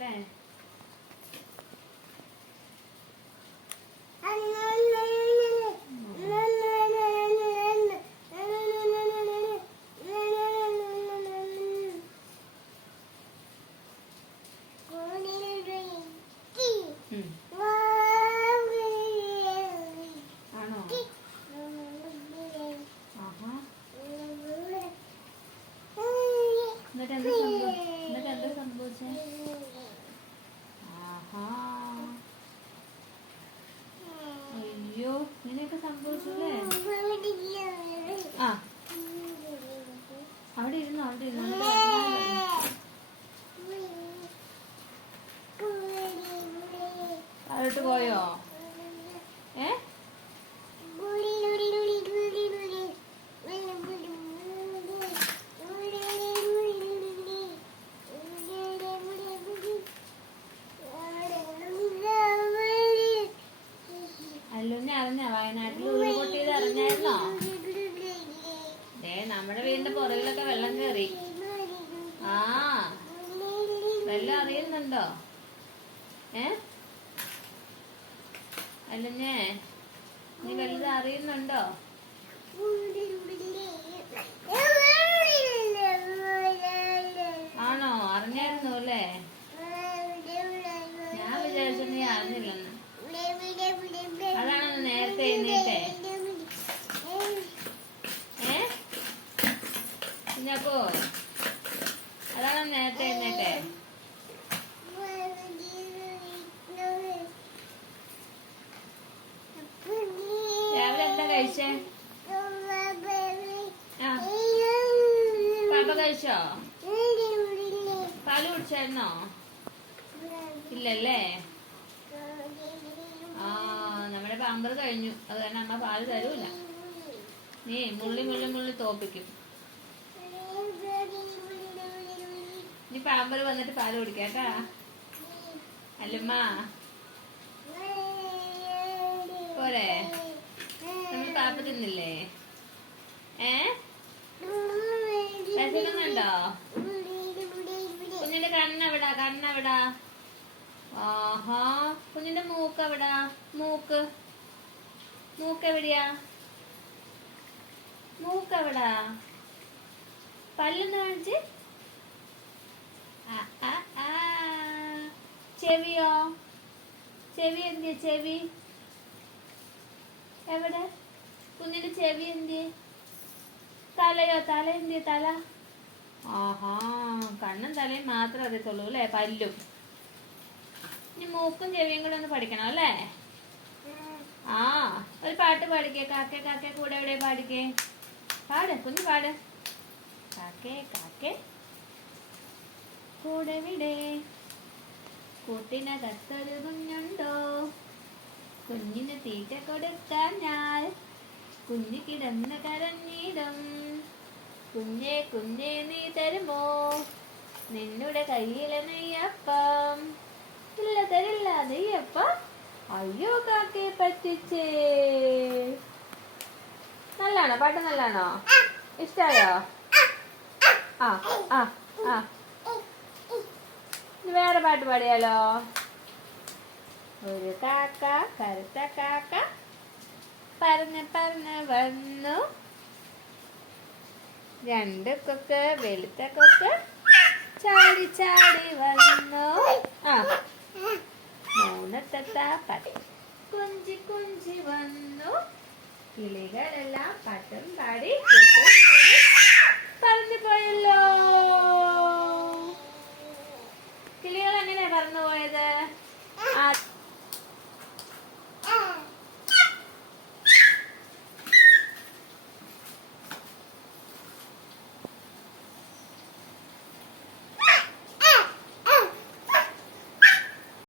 അല്ലേ അയ്യോ ഇങ്ങനെയൊക്കെ സംഭവിച്ചല്ലേ ആ അവിടെ ഇരുന്നു അവിടെ ഇരുന്നു. താഴോട്ട് പോയോ നമ്മുടെ വീടിന്റെ പുറകിലൊക്കെ വെള്ളം കയറി ആ വെള്ളം അറിയുന്നുണ്ടോ? ഏ? അല്ലുഞ്ഞേ നീ വലുത് അറിയുന്നുണ്ടോ? ആണോ? അറിഞ്ഞായിരുന്നു അല്ലേ? ഞാൻ വിചാരിച്ചു നീ അറിഞ്ഞില്ലെന്ന്. കഴിച്ചേ? പാപ്പ കഴിച്ചോ? പാൽ കുടിച്ചായിരുന്നോ? ഇല്ലല്ലേ? ആ നമ്മുടെ പാമ്പർ കഴിഞ്ഞു. അത് കാരണം അമ്മ പാൽ തരൂല. നീ മുള്ളി മുള്ളി മുള്ളി തോപ്പിക്കും. നീ പാമ്പർ വന്നിട്ട് പാൽ കുടിക്കാട്ടാ അല്ലമ്മ. പോരെ. പാപ്പ തിന്നില്ലേ? ഏ? വിശക്കുന്നുണ്ടോ കുഞ്ഞിന്റെ കണ്ണെവിടാ കണ്ണെവിടാ. ആഹാ കുഞ്ഞിന്റെ മൂക്ക്. എവിടാ മൂക്ക് മൂക്ക് എവിടെയാ മൂക്ക് എവിടാ പല്ലെന്ന് കാണിച്ച്. ചെവിയോ? ചെവി എന്തിയ ചെവി? എവിടെ? കുഞ്ഞിന്റെ ചെവി എന്തിയെ തലയോ? തല എന്തിയെ തല? ആഹാ കണ്ണും തലയും മാത്രം അറിയത്തുള്ളൂ അല്ലേ? പല്ലും. ഇനി മൂക്കും ചെവിയും കൂടെ ഒന്ന് പഠിക്കണം അല്ലേ? ആ ഒരു പാട്ട് പാടിക്കേ. കാക്കേ കാക്കേ കൂടെ എവിടെ പാടിക്കേ? പാട് കുഞ്ഞു പാട്. കാക്കേ കാക്കേ കൂടെ വിടെ. കൂട്ടിനകത്തൊരു കുഞ്ഞുണ്ടോ? കുഞ്ഞിന് തീറ്റ കൊടുക്കാൻ ഞാൻ കുഞ്ഞു കിടന്ന് കരഞ്ഞിടും. കുഞ്ഞെ കുഞ്ഞെ നീ തരുമോ? നിന്നുടെ കയ്യിലെ നെയ്യപ്പം. ഇല്ല തരില്ല നെയ്യപ്പം. അയ്യോ കാക്കയെ പറ്റിച്ചേ. നല്ലാണോ? പാട്ട് നല്ലാണോ? ഇഷ്ടായോ? ആ ആ ആ. വേറെ പാട്ട് പാടിയാലോ? ഒരു കാക്ക കറുത്ത കാക്ക പറന്ന് പറന്ന് വന്നു. രണ്ട് കൊക്ക് വെളുത്ത കൊക്ക് ചാടി ചാടി വന്നു. ആ. മൂന്നത്തത്ത പട്ടി കുഞ്ചി കുഞ്ചി വന്നു. കിളികളെല്ലാം പാട്ടും പാടി പറന്നു പോയല്ലോ. കിളികൾ എങ്ങനെയാ പറന്നു പോയത്? ആ